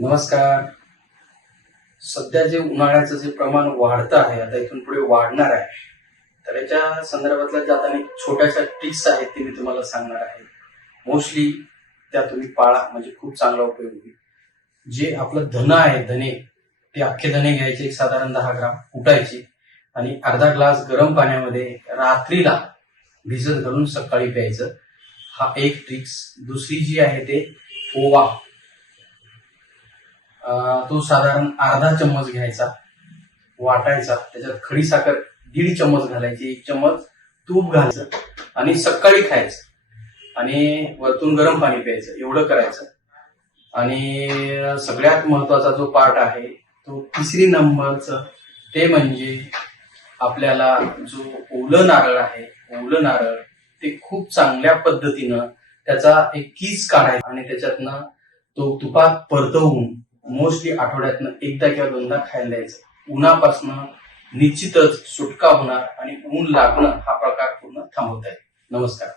नमस्कार. सध्या जे उन्हाळ्याचं जे प्रमाण वाढतं आहे आता इथून पुढे वाढणार आहे तर याच्या संदर्भातल्या ज्या आता छोट्याशा ट्रिक्स आहेत ते मी तुम्हाला सांगणार आहे. मोस्टली त्या तुम्ही पाळा म्हणजे खूप चांगला उपयोग होईल. जे आपलं धन आहे धने ते अख्खे धने घ्यायचे एक साधारण दहा ग्राम फुटायचे आणि अर्धा ग्लास गरम पाण्यामध्ये रात्रीला भिजत घालून सकाळी प्यायचं. हा एक ट्रिक्स दुसरी जी आहे ते ओवा. तो साधारण अर्धा चम्मच घ्यायचा वाटायचा त्याच्यात खडी साखर दीड चम्मच घालायची एक चम्मच तूप घालायचं आणि सकाळी खायचं. आणि वरतून गरम पाणी प्यायचं एवढं करायचं. आणि सगळ्यात महत्त्वाचा जो पार्ट आहे तो तिसरी नंबरचं ते म्हणजे आपल्याला जो ओलं नारळ आहे ओलं नारळ ते खूप चांगल्या पद्धतीनं त्याचा एक कीस काढायचा आणि त्याच्यातनं तो तुपात परतवून मोस्टली आठवड्यातनं एकदा किंवा दोनदा खायला द्यायचं. उन्हापासनं निश्चितच सुटका होणार आणि ऊन लागणं हा प्रकार पूर्ण थांबवता येईल. नमस्कार.